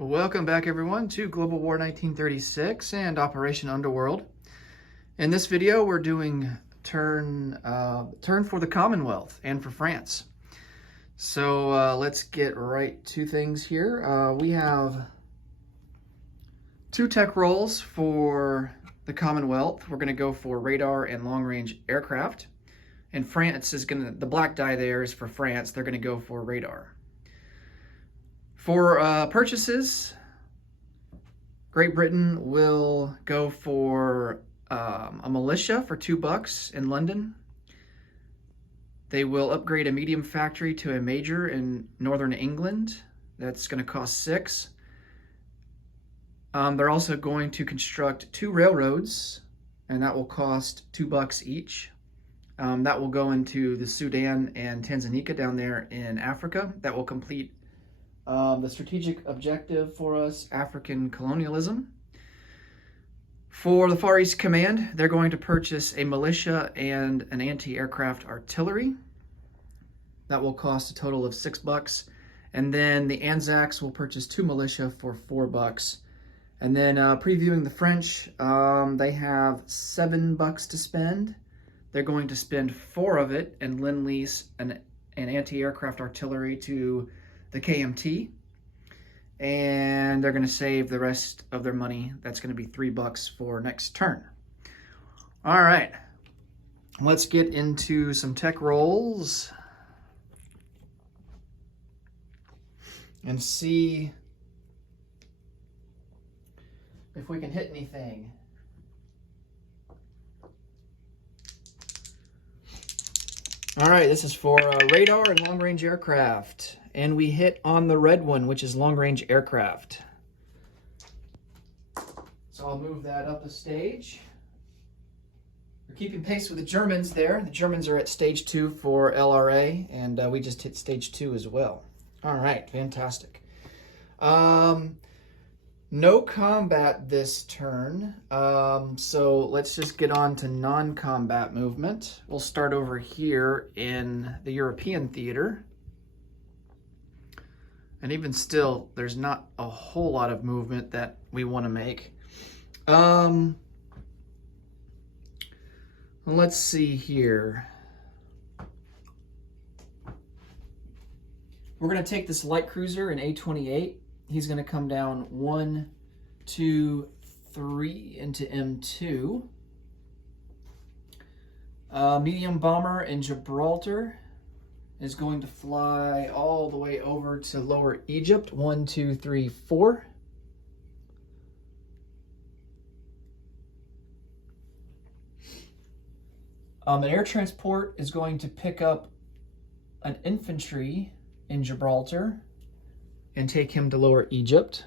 Welcome back everyone to Global War 1936 and Operation Underworld. In this video we're doing turn for the Commonwealth and for France. So let's get right to things here. We have two tech roles for the Commonwealth. We're going to go for radar and long-range aircraft. And France is going to, the black die there is for France. They're going to go for radar. For purchases, Great Britain will go for a militia for $2 in London. They will upgrade a medium factory to a major in northern England. That's going to cost $6. They're also going to construct 2 railroads, and that will cost $2 each. That will go into the Sudan and Tanzania down there in Africa. That will complete the strategic objective for us, African colonialism. For the Far East Command, they're going to purchase a militia and an anti-aircraft artillery. That will cost a total of $6. And then the Anzacs will purchase 2 militia for $4. And then previewing the French, they have $7 to spend. They're going to spend 4 of it and lend-lease an anti-aircraft artillery to the KMT, and they're going to save the rest of their money. That's going to be $3 for next turn. All right, let's get into some tech rolls and see if we can hit anything. All right, this is for radar and long-range aircraft. And we hit on the red one, which is long-range aircraft. So I'll move that up a stage. We're keeping pace with the Germans there. The Germans are at stage 2 for LRA, and we just hit stage 2 as well. All right, fantastic. No combat this turn, so let's just get on to non-combat movement. We'll start over here in the European theater. And even still, there's not a whole lot of movement that we want to make. Let's see here. We're going to take this light cruiser in A28. He's going to come down 1, 2, 3 into M2. Medium bomber in Gibraltar is going to fly all the way over to Lower Egypt. 1, 2, 3, 4. An air transport is going to pick up an infantry in Gibraltar and take him to Lower Egypt.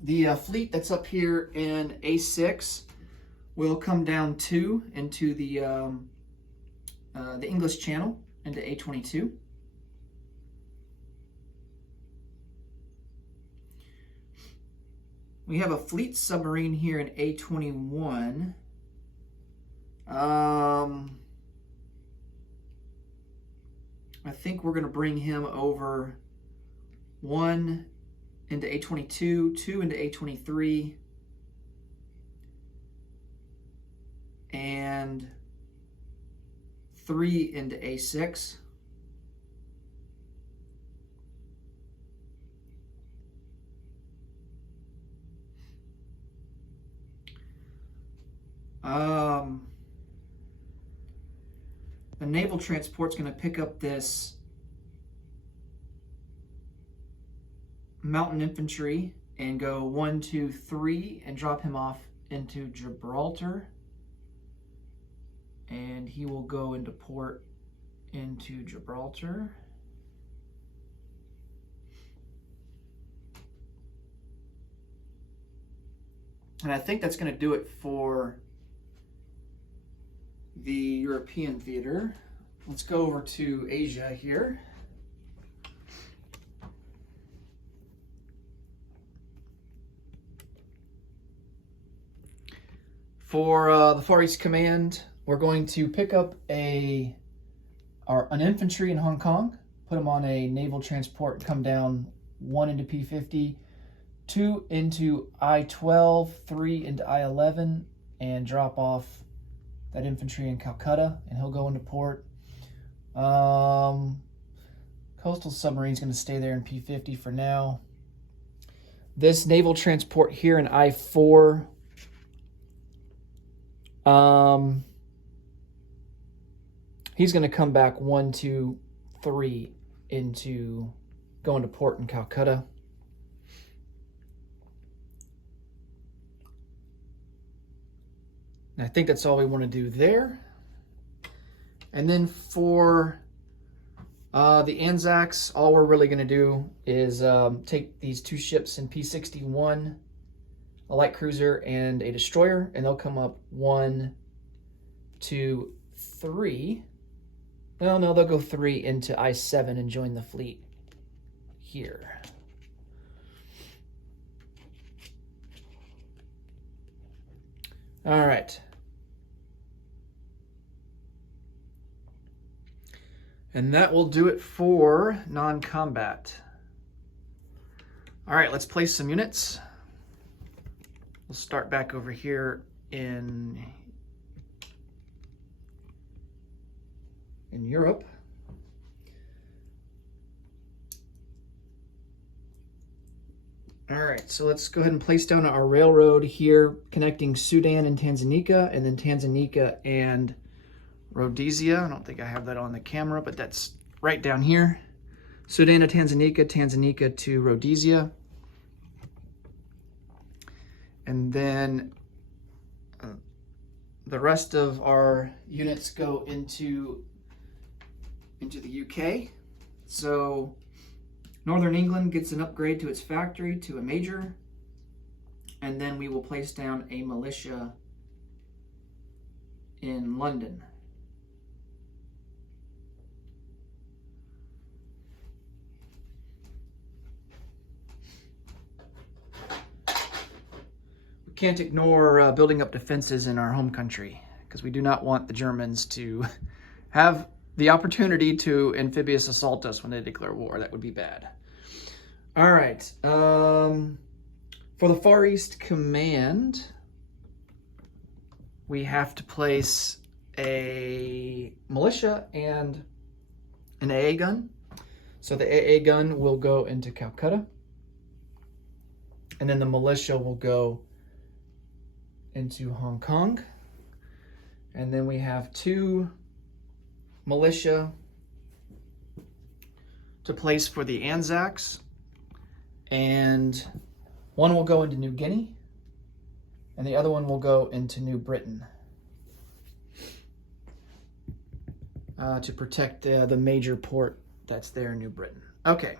The fleet that's up here in A6 will come down 2 into the English Channel, into A22. We have a fleet submarine here in A21. I think we're going to bring him over 1 into A22, 2 into A23, and 3 into A6. The naval transport's going to pick up this mountain infantry and go 1, 2, 3 and drop him off into Gibraltar. And he will go into port into Gibraltar. And I think that's going to do it for the European theater. Let's go over to Asia here. For the Far East Command, we're going to pick up an infantry in Hong Kong, put them on a naval transport, and come down 1 into P-50, 2 into I-12, 3 into I-11, and drop off that infantry in Calcutta, and he'll go into port. Coastal submarine's going to stay there in P-50 for now. This naval transport here in I-4, he's going to come back 1, 2, 3 into going to port in Calcutta. And I think that's all we want to do there. And then for the Anzacs, all we're really going to do is take these 2 ships in P-61, a light cruiser and a destroyer, and they'll come up 1, 2, 3. Well, no, they'll go 3 into I-7 and join the fleet here. All right. And that will do it for non-combat. All right, let's place some units. We'll start back over here in Europe. All right, so let's go ahead and place down our railroad here, connecting Sudan and Tanganyika, and then Tanganyika and Rhodesia. I don't think I have that on the camera, but that's right down here. Sudan to Tanganyika, Tanganyika to Rhodesia. And then the rest of our units go into the UK. So Northern England gets an upgrade to its factory to a major, and then we will place down a militia in London. We can't ignore building up defenses in our home country, because we do not want the Germans to have the opportunity to amphibious assault us when they declare war. That would be bad. All right. For the Far East Command, we have to place a militia and an AA gun. So the AA gun will go into Calcutta, and then the militia will go into Hong Kong. And then we have 2 militia to place for the Anzacs, and one will go into New Guinea and the other one will go into New Britain to protect the major port that's there in New Britain. Okay,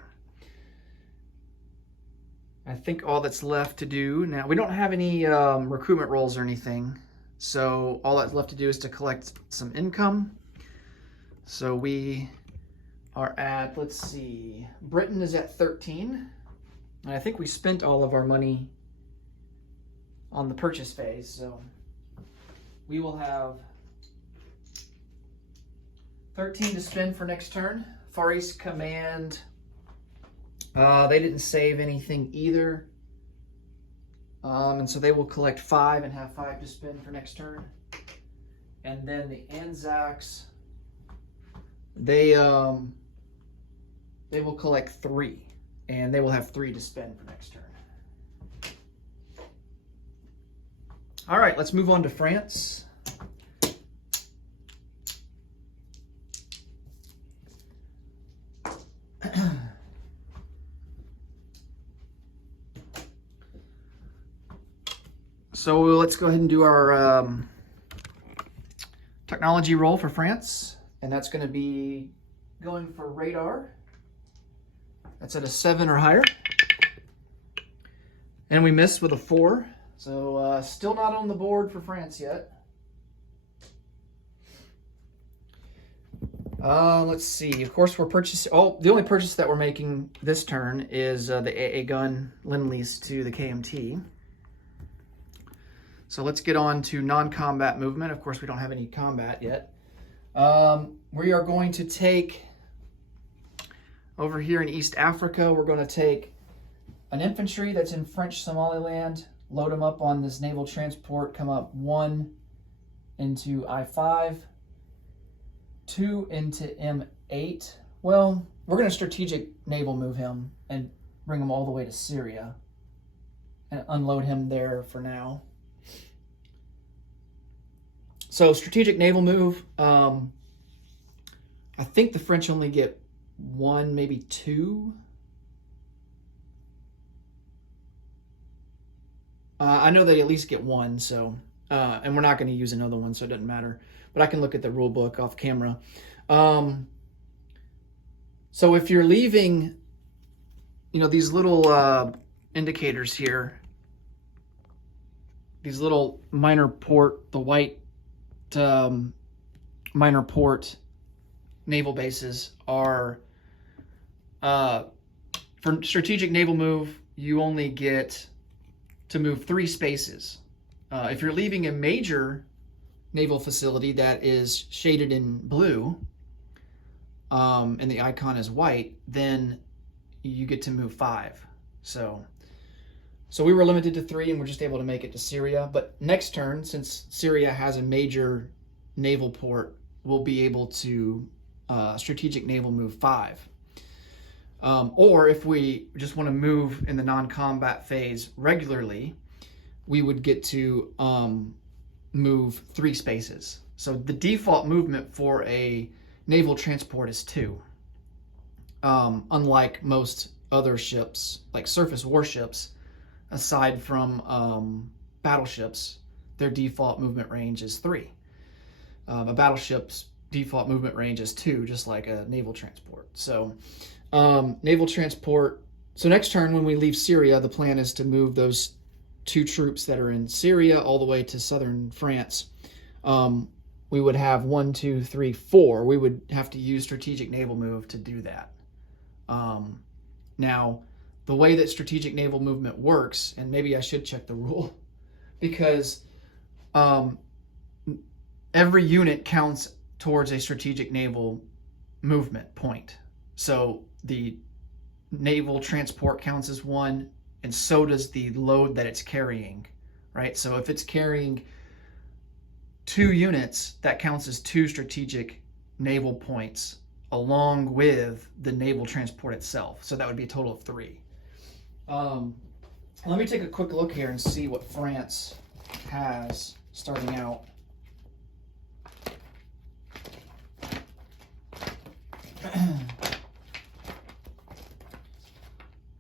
I think all that's left to do now, we don't have any recruitment rolls or anything, so all that's left to do is to collect some income. So we are at, let's see, Britain is at 13. And I think we spent all of our money on the purchase phase. So we will have 13 to spend for next turn. Far East Command, they didn't save anything either. And so they will collect 5 and have 5 to spend for next turn. And then the Anzacs, they will collect 3, and they will have 3 to spend for next turn. All right, let's move on to France. So let's go ahead and do our technology roll for France. And that's going to be going for radar. That's at a 7 or higher. And we missed with a 4. So still not on the board for France yet. Let's see. Of course, we're purchasing. Oh, the only purchase that we're making this turn is the AA gun Lend-Lease to the KMT. So let's get on to non-combat movement. Of course, we don't have any combat yet. We are going to take, over here in East Africa, we're going to take an infantry that's in French Somaliland, load them up on this naval transport, come up 1 into I-5, 2 into M8. Well, we're going to strategic naval move him and bring him all the way to Syria and unload him there for now. So strategic naval move. I think the French only get 1, maybe 2. I know they at least get 1, so and we're not going to use another one, so it doesn't matter. But I can look at the rule book off camera. So if you're leaving, these little indicators here, these little minor port, the white minor port naval bases are, for strategic naval move, you only get to move 3 spaces. If you're leaving a major naval facility that is shaded in blue, and the icon is white, then you get to move 5. So we were limited to 3, and we're just able to make it to Syria. But next turn, since Syria has a major naval port, we'll be able to strategic naval move 5. Or if we just want to move in the non-combat phase regularly, we would get to move 3 spaces. So the default movement for a naval transport is 2. Unlike most other ships, like surface warships, aside from battleships, their default movement range is 3. A battleship's default movement range is 2, just like a naval transport. So naval transport. So next turn, when we leave Syria, the plan is to move those 2 troops that are in Syria all the way to southern France. We would have 1, 2, 3, 4. We would have to use strategic naval move to do that. Now, the way that strategic naval movement works, and maybe I should check the rule, because every unit counts towards a strategic naval movement point. So the naval transport counts as 1, and so does the load that it's carrying, right? So if it's carrying 2 units, that counts as 2 strategic naval points along with the naval transport itself. So that would be a total of 3. Let me take a quick look here and see what France has starting out.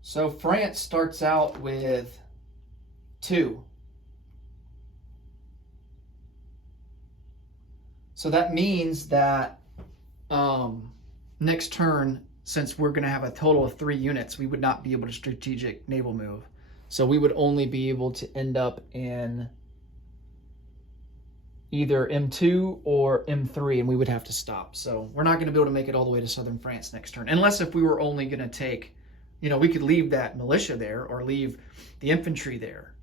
So France starts out with 2. So that means that next turn, since we're going to have a total of 3 units, we would not be able to strategic naval move. So we would only be able to end up in either M2 or M3, and we would have to stop. So we're not going to be able to make it all the way to southern France next turn, unless if we were only going to take, we could leave that militia there or leave the infantry there.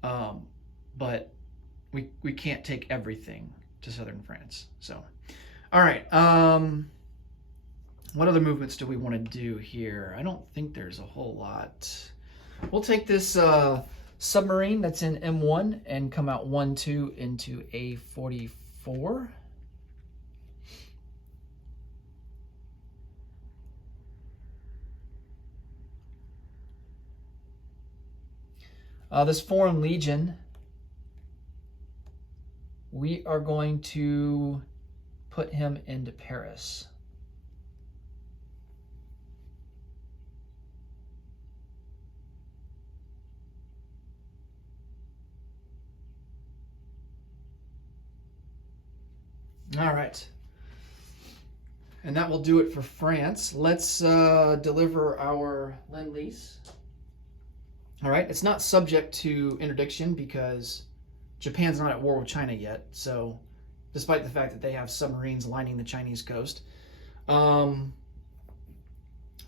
But we can't take everything to southern France. So, all right. What other movements do we want to do here? I don't think there's a whole lot. We'll take this submarine that's in M1 and come out 1, 2 into A44. This Foreign Legion, we are going to put him into Paris. All right. And that will do it for France. Let's deliver our Lend-Lease. All right. It's not subject to interdiction because Japan's not at war with China yet. So despite the fact that they have submarines lining the Chinese coast.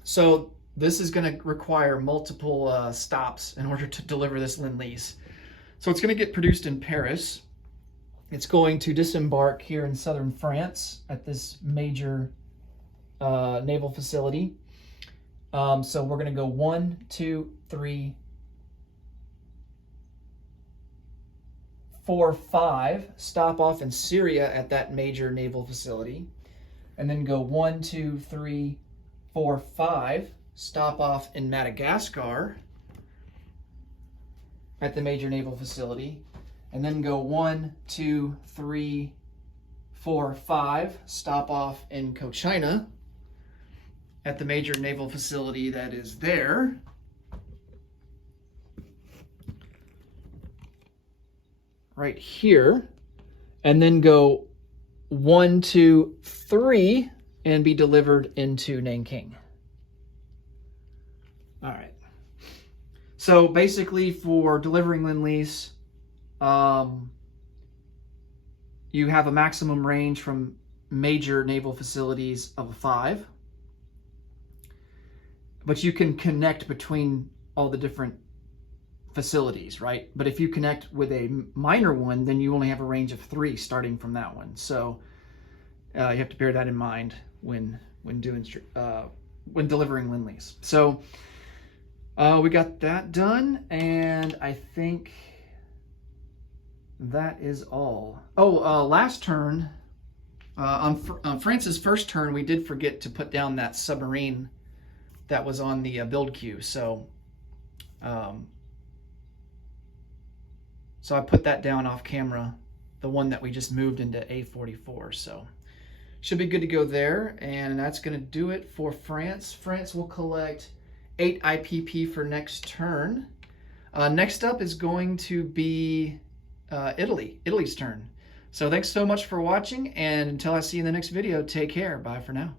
So this is going to require multiple stops in order to deliver this Lend-Lease. So it's going to get produced in Paris. It's going to disembark here in southern France at this major naval facility. So we're going to go 1, 2, 3, 4, 5, stop off in Syria at that major naval facility, and then go 1, 2, 3, 4, 5, stop off in Madagascar at the major naval facility, and then go 1, 2, 3, 4, 5, stop off in Cochinna at the major naval facility that is there. Right here, and then go 1, 2, 3, and be delivered into Nanking. All right. So basically, for delivering Lend-Lease, you have a maximum range from major naval facilities of 5, but you can connect between all the different facilities, right? But if you connect with a minor one, then you only have a range of 3 starting from that one. So you have to bear that in mind when delivering Lend-Lease. So we got that done, and I think that is all. Oh, last turn, on France's first turn, we did forget to put down that submarine that was on the build queue. So I put that down off camera, the one that we just moved into A44. So should be good to go there. And that's going to do it for France. France will collect 8 IPP for next turn. Next up is going to be Italy's turn. So thanks so much for watching, and until I see you in the next video, take care. Bye for now.